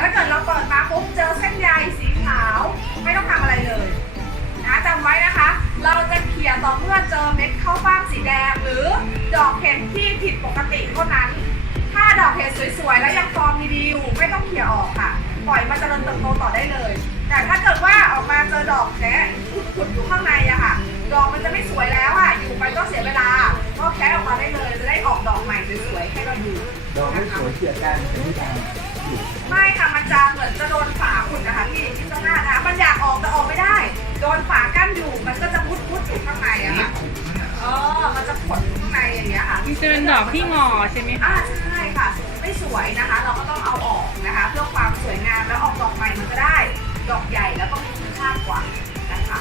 ถ้าเกิดเราเปิดมาปุ๊บเจอเส้นใยสีขาว ไม่ต้องทำอะไรเลยนะจำไว้นะคะ เราจะเขี่ยต่อเมื่อเจอเม็ดข้าวฟ่างสีแดง หรือดอกเห็ดที่ผิดปกติเท่านั้น ถ้าดอกเห็ดสวยๆ แล้วยังฟอร์มดีๆอยู่ไม่ต้องเขี่ยออกค่ะ ปล่อยมันเจริญเติบโตต่อได้เลย แต่ถ้าเกิดว่าออกมาเจอดอกแค่ขุดๆอยู่ข้างในอะค่ะ ดอกมันจะไม่สวยแล้วอะอยู่ไปก็เสียเวลาก็แค่ออกมาได้เลยจะได้ออกดอกใหม่สวยๆให้เราดู ดอกไม่สวยเขี่ยกันเป็นที่ทางอยู่ไม่ค่ะมันจะเหมือนจะโดนฝาขุดนะคะพี่ที่ข้างหน้านะคะมันอยากออกแต่ออกไม่ได้ โดนฝากั้นอยู่มันก็จะมุดๆอยู่ข้างในอะค่ะเออมันจะขดอยู่ข้างในอย่างเงี้ยค่ะมันจะเป็นดอกที่งอใช่ไหมคะอ่าใช่ค่ะ ไม่สวยนะคะ เราก็ต้องเอาออกนะคะ เพื่อความสวยงามแล้วออกดอกใหม่มันก็ได้ ดอกใหญ่แล้วก็มีคุณค่ากว่านะคะ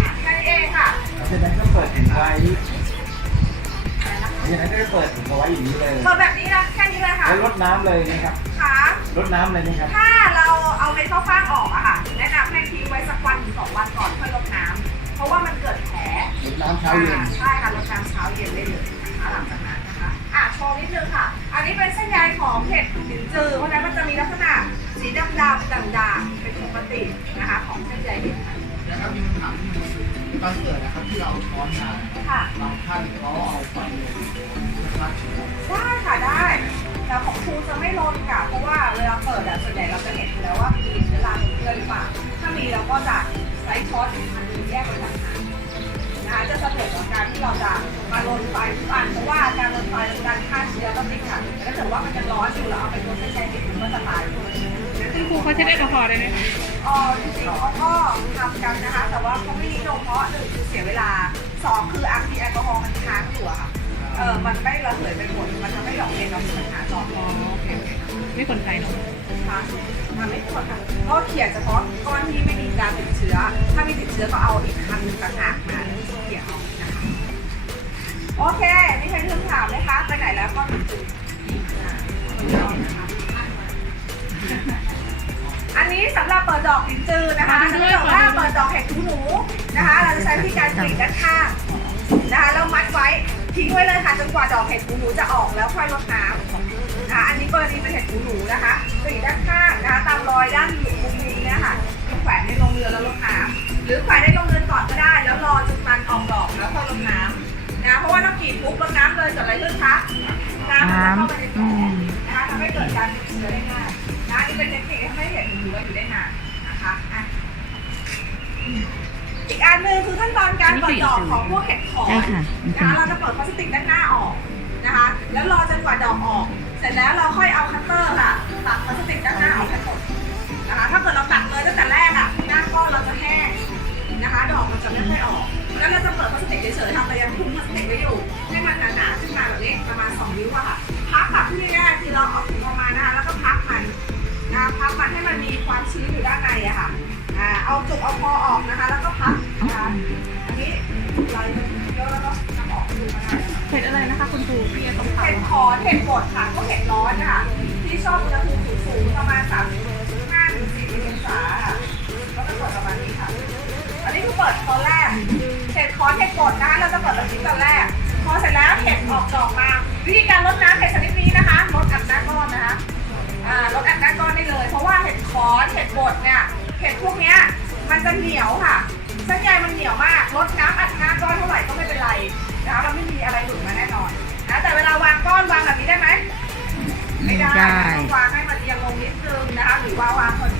อะแค่นี้เองค่ะฉะนั้นก็เปิดถุงไว้ ฉะนั้นก็เปิดถุงเอาไว้อย่างนี้เลยเปิดแบบนี้นะแค่นี้เลยค่ะแล้วรดน้ำเลยนะครับค่ะรดน้ำเลยนะครับ ถ้าเราเอาเม็ดข้าวฟ่างออกอะค่ะ แนะนำให้ทิ้งไว้สักวันถึงสองวันก่อนค่อยรดน้ำเพราะว่ามันเกิดแผลรดน้ำเช้าเย็น อ่ใช่ค่ะรดน้ำเช้าเย็นได้เลยนะคะหลังจากนั้นนะคะ อะโชว์นิดนึงค่ะ อันนี้เป็นเส้นใยของเห็ดหินจือ เพราะฉะนั้นมันจะมีลักษณะสีดำๆด่างๆเป็นปกตินะคะ ของเส้นใยเห็ดค่ะนะครับมีคำถามที่ ตอนเกิดนะครับที่เราช้อนมาค่ะ บางท่านเขาเอาไปฆ่าเชื้อได้ค่ะได้ แต่ของครูจะไม่ลนค่ะ เพราะว่าเวลาเปิดอะส่วนใหญ่เราจะเห็นอยู่แล้วว่ามีเชื้อราเป็นเพื่อนหรือเปล่า ถ้ามีเราก็จะใช้ช้อนอันนึงแยกไปต่างหากนะคะจะสะดวกต่อการที่เราจะมาลนไฟทุกอันเพราะว่าการลนไฟเป็นการฆ่าเชื้อก็จริงค่ะแต่ถ้าเกิดว่ามันยังร้อนอยู่เราเอาไปลนใช้ใช้เห็นมันก็จะตายด้วยคุณครูเขาใช้แอลกอฮอล์ได้ไหม อ๋อจริงๆเขาก็ทำกันนะคะ แต่ว่าเขาไม่นิยมเพราะหนึ่งคือเสียเวลาสองคืออังทีแอลกอฮอล์มันค้างอยู่อะค่ะเออมันไม่ระเหยเป็นผลมันทำให้ดอกเห็ดเรามีปัญหาต่อคอโอเคไมคะไม่คนไทยเนาะคะทำไม่หมดค่ะก็เขี่ยเฉพาะก้อนที่ไม่มีการติดเชื้อ ถ้ามีติดเชื้อก็เอาอีกคันหนึ่งต่างหากมาเขี่ยเอานะคะโอเคมีใครมีคำถามไหมคะไปไหนแล้วก็ติดจุดอ่าคนเดียวนะคะ อันนี้สำหรับเปิดดอกลินจือนะคะถ้าเกิดว่าเปิดดอกเห็ดหูหนูนะคะ เราจะใช้วิธีการกรีดด้านข้างนะคะแล้วมัดไว้ทิ้งไว้เลยค่ะจนกว่าดอกเห็ดหูหนูจะออกแล้วค่อยรดน้ำนะคะอันนี้กรณีเป็นเห็ดหูหนูนะคะสีด้านข้างนะคะตามรอยด้านมุมนี้เนี่ยค่ะที่แขวนในโรงเรือนแล้วลดน้ำหรือแขวนในโรงเรือนก่อนก็ได้ แล้วรอจนมันออกดอกแล้วค่อยลดน้ำนะเพราะว่าถ้ากรีดปุ๊บลดน้ำเลยเกิดอะไรขึ้นคะน้ำมันจะเข้าไปในแผลนะคะทำให้เกิดการติดเชื้อได้ง่าย นะอันนี่เป็นเทคนิคที่ทำให้เห็ดหูหนูอยู่ได้นานนะคะอะอีกอันหนึ่งคือขั้นตอนการเปิดดอกของพวกเห็ดขอนใช่ค่ะ นะคะเราจะเปิดพลาสติกด้านหน้าออกนะคะ แล้วรอจนกว่าดอกออก เสร็จแล้วเราค่อยเอาคัตเตอร์ค่ะตัดพลาสติกด้านหน้าออกให้หมดนะคะ ถ้าเกิดเราตัดเลยตั้งแต่แรกอะหน้าก้อนเราจะแห้งนะคะ ดอกมันจะไม่ค่อยออกแล้วเราจะเปิดพลาสติกเฉยๆทำไปยังคุ้มพลาสติกไว้อยู่ให้มันหนาๆขึ้นมาแบบนี้ประมาณ2นิ้วอะค่ะพักแบบที่แรกคือเราเอาถุงออกมานะคะแล้วก็พักมัน นะคะพักมันให้มันมีความชื้นอยู่ด้านในอะค่ะอ่าเอาจุกเอาคอออกนะคะ แล้วก็พักนะคะอันนี้เราเยอะแล้วก็นำออกดูมาได้นะคะเห็ดอะไรนะคะคุณครูพี่ต้องเห็ดทำขอนเห็ดบดค่ะก็เห็ดร้อนนะคะที่ชอบอุณหภูมิสูงๆประมาณ35ถึง40องศาค่ะก็จะเปิดประมาณนี้ค่ะ อันนี้คือเปิดตอนแรกเห็ดขอนเห็ดบดนะคะเราจะเปิดแบบนี้ตอนแรก บดเนี่ยเห็ดพวกเนี้ยมันจะเหนียวค่ะเส้นใยมันเหนียวมากลดน้ำอัดหน้าก้อนเท่าไหร่ก็ไม่เป็นไรนะคะมันไม่มีอะไรหลุดมาแน่นอนนะแต่เวลาวางก้อนวางแบบนี้ได้ไหมไม่ได้ได้ ต้องวางให้มันเอียงลงนิดนึงนะคะหรือว่าวางพอดีเราลดน้ำไปปุ๊บน้ำมัน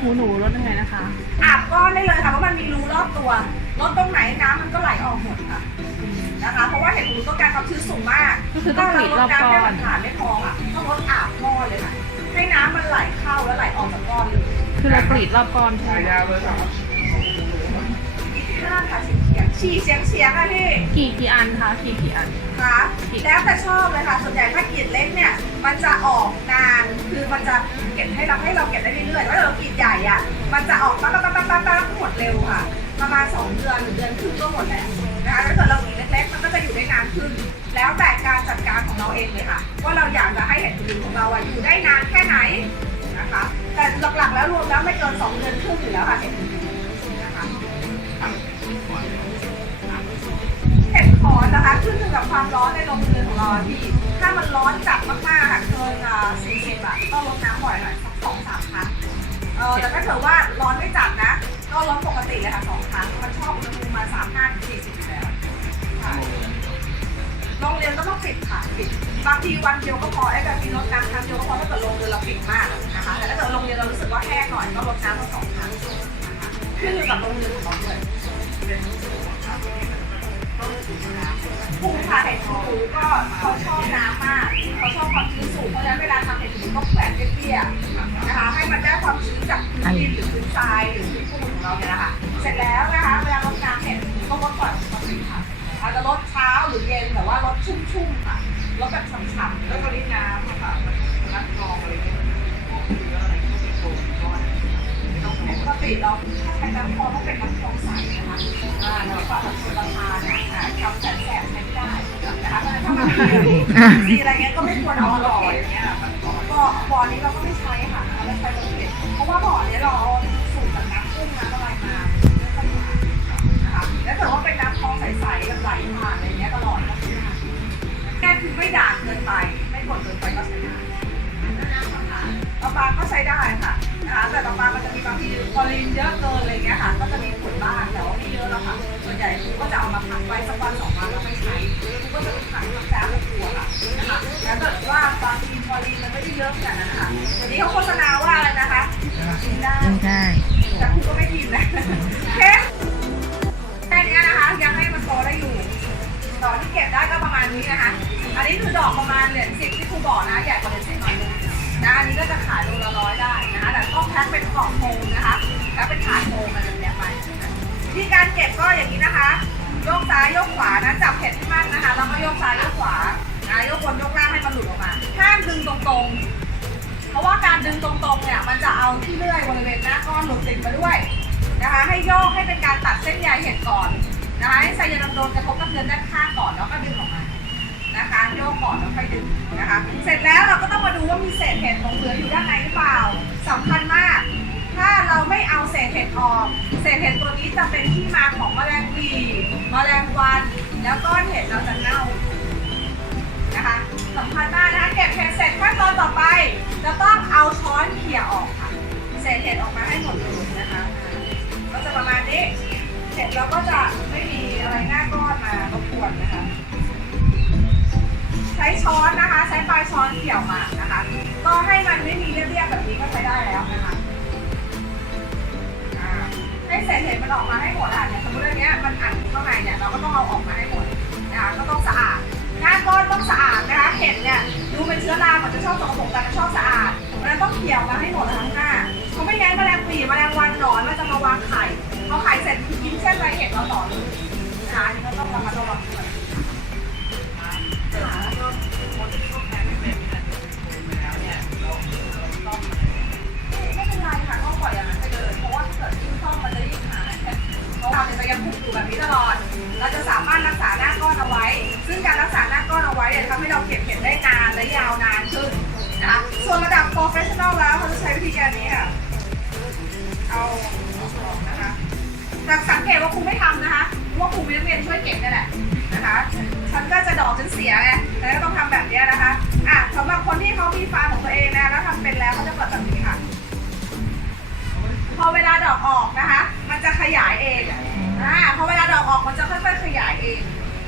หูหนูลดยังไงนะคะ อาบก้อนได้เลยค่ะเพราะมันมีรูรอบตัวลดตรงไหนน้ำมันก็ไหลออกหมดค่ะนะคะ เพราะว่าเห็ดหูต้องการความชื้นสูงมากก็คือต้องกรีดรอบก้อนถ้าเราลดน้ำให้มันผ่านไม่พออะต้องลดอาบก้อนเลยค่ะให้น้ำมันไหลเข้าแล้วไหลออกจากก้อนเลยคือเรากรีดรอบก้อนใช่ไหมอีกห้าค่ะฉีกเฉียง ฉีกเฉียงเฉียงอะพี่กี่กี่อันคะกี่กี่อัน คะแล้วแต่ชอบเลยค่ะ ส่วนใหญ่ถ้ากรีดเล็กเนี่ย มันจะออกนาน คือมันจะเก็บให้เราให้เราเก็บได้เรื่อยๆแต่ว่าถ้าเรากรีดใหญ่อะมันจะออกปั๊บปั๊บปั๊บปั๊บปั๊บปั๊บหมดเร็วค่ะ ประมาณ2เดือนหรือเดือนครึ่งก็หมดแล้วนะคะถ้าเกิดเรากรีดเล็กๆ มันก็จะอยู่ได้นานขึ้น แล้วแต่การจัดการของเราเองเลยค่ะ ว่าเราอยากจะให้เห็ดหูของเราอะอยู่ได้นานแค่ไหนนะคะ แต่หลักๆแล้วรวมแล้วไม่เกิน2เดือนครึ่งอยู่แล้วค่ะเห็ดหูน นะคะขึ้นอยู่กับความร้อนในโรงเรือนของเราอะพี่ ถ้ามันร้อนจัดมากๆอะเกินสี่สิบอะก็ลดน้ำบ่อยหน่อยสักสองสามครั้งเออแต่ถ้าเกิดว่าร้อนไม่จัดนะ ก็ลดปกติเลยค่ะสองครั้ง มันชอบอุณหภูมิมาสามห้าสี่สิบอยู่แล้วค่ะโรงเรียนก็ต้องปิดค่ะปิด บางทีวันเดียวก็พอไอ้แบบมีรดน้ำครั้งเดียวก็พอถ้าเกิดโรงเรียนเราปิดมากนะคะ แต่ถ้าเกิดโรงเรียนเรารู้สึกว่าแห้งหน่อยก็ลดน้ำมาสองครั้งนะคะขึ้นอยู่กับโรงเรียนของเราด้วย ภูมิค่ะเห็ดหูก็เขาชอบน้ำมากเขาชอบความชื้นสูงเพราะฉะนั้นเวลาทำเห็ดหูต้องแขวนเปี้ยๆนะคะ ให้มันได้ความชื้นจากพื้นดินหรือพื้นทรายหรือพื้นปูนของเราเนี่ยแหละคะเสร็จแล้วนะคะเวลาลดน้ำเห็ดหูก็ลดก่อนปกติค่ะอาจจะลดเช้าหรือเย็นแต่ว่าลดชุ่มๆค่ะลดแบบฉ่ำๆแล้วก็รีดน้ำค่ะรัดกรองอะไรเงี้ยปกติเราถ้าเป็นน้ำคลองต้องเป็นน้ำคลองใสนะคะอ่าแล้วก็แบบราคาเนี่ยอ่าทำแสบๆไม่ได้ นะคะเพราะฉะนั้นถ้ามันมีสีอะไรเงี้ยก็ไม่ควรเอามาหล่ออย่างเงี้ยก็บ่อนี้เราก็ไม่ใช้ค่ะเราไม่ใช้ตะเกียบเพราะว่าบ่อนี้เราเอาสูตรจากน้ำกุ้งน้ำอะไรมาค่อยมีนะแล้วแต่ว่าเป็นน้ำคลองใสๆแบบไหลผ่านอะไรเงี้ยตลอดก็คือแค่คือไม่ด่างเกินไป ไม่กดเกินไปก็ใช้ได้ปลาปลาก็ใช้ได้ค่ะนะคะแต่ปลาปลามันจะมีบางทีคอลีนเยอะเกินอะไรเงี้ยค่ะก็จะมี บ้างแต่ว่าไม่เยอะแล้วค่ะส่วนใหญ่ครูก็จะเอามาพักไว้สักวันสองวันแล้วไม่ใช้ครูก็จะไปขังกับแซ่ในครัวค่ะนะคะแล้วกิดว่าบางทีคอลีนมันไม่ได้เยอะขนาดนั้นนะคะเดี๋ยวนี้เขาโฆษณาว่าอะไรนะคะกินได้แต่ครูก็ไม่กินนะแค่แค่นี้นะคะยังให้มันโตได้อยู่ดอกที่เก็บได้ก็ประมาณนี้นะคะ อันนี้คือดอกประมาณเหรียญสิบที่ครูบอกนะใหญ่กว่าเหรียญสิบหน่อยนึงนะอันนี้ก็จะขายโลละร้อยได้นะคะแต่ต้องแพ็คเป็นกล่องโฟมนะคะแพ็คเป็นถาดโฟมอะไรแบบเนี้ย ไปวิธีการเก็บก็อย่างนี้นะคะโยกซ้ายโยกขวานะจับเห็ดให้มั่นนะคะแล้วก็โยกซ้ายโยกขวานะโยกบนโยกล่างให้มันหลุดออกมาห้ามดึงตรงๆ เพราะว่าการดึงตรงๆเนี่ยมันจะเอาที่เลื่อยบริเวณหน้าก้อนหลุดติดมาด้วยนะคะ ให้โยกให้เป็นการตัดเส้นใยเห็ดก่อนนะคะให้ไซยานโดนกระทบกับเนื้อด้านข้างก่อนแล้วก็ดึงออกมานะคะโยกก่อนแล้วค่อยดึงนะคะ เสร็จแล้วเราก็ต้องมาดูว่ามีเศษเห็ดหลงเหลืออยู่ด้านในหรือเปล่าสำคัญมาก เราไม่เอาเศษเห็ดออก เศษเห็ดตัวนี้จะเป็นที่มาของแมลงวีแมลงวัน แล้วก้อนเห็ดเราจะเน่านะคะสำคัญมากนะคะเก็บเห็ดเสร็จขั้นตอนต่อไป จะต้องเอาช้อนเขี่ยออกค่ะ เศษเห็ดออกมาให้หมดเลยนะคะก็จะประมาณนี้เสร็จเราก็จะไม่มีอะไรหน้าก้อนมารบกวนนะคะ ใช้ช้อนนะคะ ใช้ปลายช้อนเขี่ยวมานะคะ ก็ให้มันไม่มีเรียบๆแบบนี้ก็ใช้ได้แล้วนะคะ เนี่ยเราก็ต้องเอาออกมาให้หมดนะคะก็ต้องสะอาดหน้าก้อนต้องสะอาดนะคะเห็ดเนี่ยดูเป็นเชื้อรามันจะชอบสกปรกแต่มันชอบสะอาดเพราะฉะนั้นต้องเขี่ยวมาให้หมดทั้งหน้าเพราะไม่งั้นแมลงปีแมลงวันหนอนมันจะมาวางไข่พอไข่เสร็จกินเส้นไรเห็ดเราต่อเลยนะคะอันนี้ก็ต้องระมัดระวังด้วยไม่ ช่วยเก็บนี่แหละนะคะฉันก็จะดอกจนเสียไงแล้วก็ต้องทำแบบนี้นะคะอะสำหรับคนที่เขามีฟาร์มของตัวเองนะแล้วทำเป็นแล้วเขาจะเปิดแบบนี้ค่ะ พอเวลาดอกออกนะคะ มันจะขยายเองอ่าพอเวลาดอกออกมันจะค่อยๆขยายเอง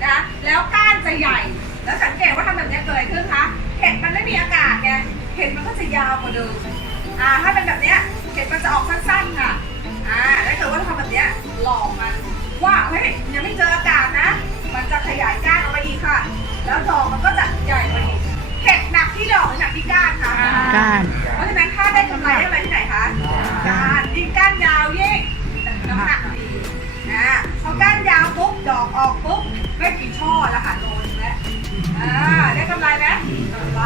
นะแล้วก้านจะใหญ่ แล้วสังเกตว่าทำแบบนี้เกิดอะไรขึ้นคะเห็ดมันไม่มีอากาศไงเห็ดมันก็จะยาวกว่าเดิมอ่าถ้าเป็นแบบเนี้ยเห็ดมันจะออกสั้นๆค่ะอ่าถ้าเกิดว่าทำแบบเนี้ยหลอกมันว่าเฮ้ยยังไม่เจออากาศ ยายก้านออกมาอีกค่ะ แล้วดอกมันก็จะใหญ่กว่าอีกเห็ดหนักที่ดอกหรือหนักที่ก้านคะก้าน เพราะฉะนั้นถ้าได้กำไรได้กำไรที่ไหนคะก้านยิ่งก้านยาวยิ่งน้ำหนักดีนะพอก้านยาวปุ๊บดอกออกปุ๊บไม่กี่ช่อละค่ะโดนแล้วอ่าได้กำไรไหมกำไร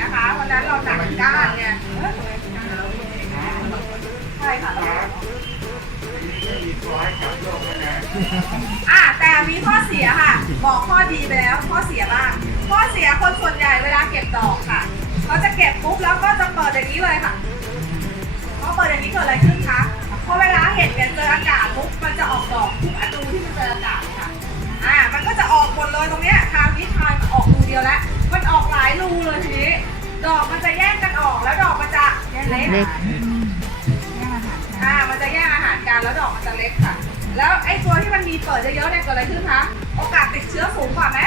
นะคะวันนั้นเราหนักก้านเนี่ยเออใช่ค่ะ อะ แต่มีข้อเสียค่ะ บอกข้อดีไปแล้วข้อเสียบ้าง ข้อเสียคนส่วนใหญ่เวลาเก็บดอกค่ะเขาจะเก็บปุ๊บแล้วก็จะเปิดอย่างนี้เลยค่ะพอเปิดอย่างนี้เกิดอะไรขึ้นคะพอเวลาเห็ดเนี่ยเจออากาศปุ๊บมันจะออกดอกทุกอนูที่มันเจออากาศค่ะ อ่า มันก็จะออกหมดเลยตรงเนี้ยทางนี้ทางออกรูเดียวแล้ว มันออกหลายรูเลยทีนี้ ดอกมันจะแยกกันออกแล้วดอกมันจะเล็กเล็กอ่า มันจะแยกอาหารกันแล้วดอกมันจะเล็กค่ะ แล้วไอ้ตัวที่มันมีเปิดเยอะๆเนี่ยเกิดอะไรขึ้นคะโอกาสติดเชื้อสูงกว่าไหม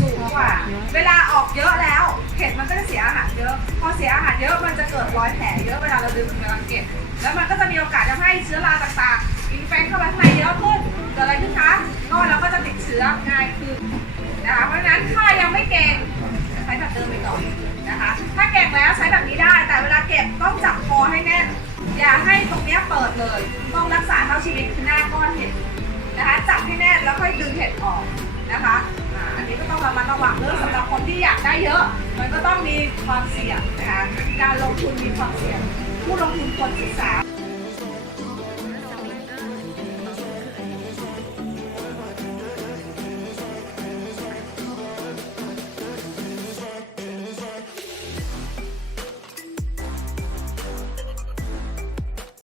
สูงกว่า เวลาออกเยอะแล้วเห็ดมันก็จะเสียอาหารเยอะ พอเสียอาหารเยอะมันจะเกิดรอยแผลเยอะเวลาเราดึงเวลาเก็บแล้วมันก็จะมีโอกาสทำให้เชื้อราต่างๆอินเฟคเข้าไปข้างในเยอะขึ้นเกิดอะไรขึ้นคะก็เราก็จะติดเชื้อง่ายขึ้นนะคะเพราะฉะนั้นถ้ายังไม่เก่งใช้แบบเดิมไปก่อนนะคะ ถ้าเก่งแล้วใช้แบบนี้ได้ แต่เวลาเก็บต้องจับคอให้แน่น อย่าให้ตรงนี้เปิดเลย ต้องรักษาเท่าชีวิตคือหน้าก้อนเห็ดนะคะจับให้แน่นแล้วค่อยดึงเห็ดออกนะคะอันนี้ก็ต้องระมัดระวังเรื่องสำหรับคนที่อยากได้เยอะ มันก็ต้องมีความเสี่ยงนะคะการลงทุนมีความเสี่ยง ผู้ลงทุนควรศึกษา